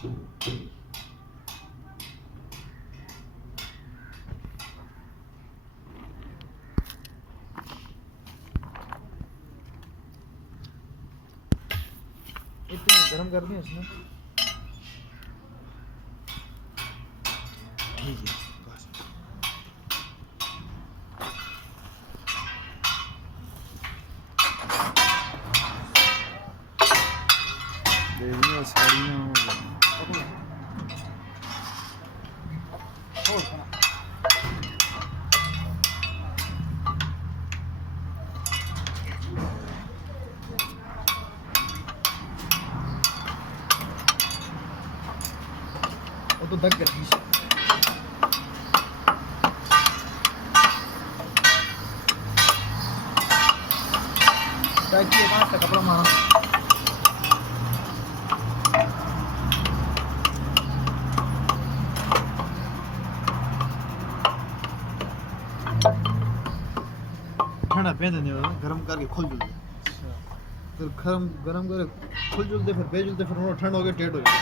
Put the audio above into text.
इतने गरम कर दिया इसने। ठीक है बस। देखिए साड़ियाँ तो दग गई ताकि वहाँ से कपड़ा मारा ठंडा पे देने वाला गरम करके खोल जुल फिर गरम करे खोल जुलते फिर बे जुलते फिर ठंड हो गया टेट हो गया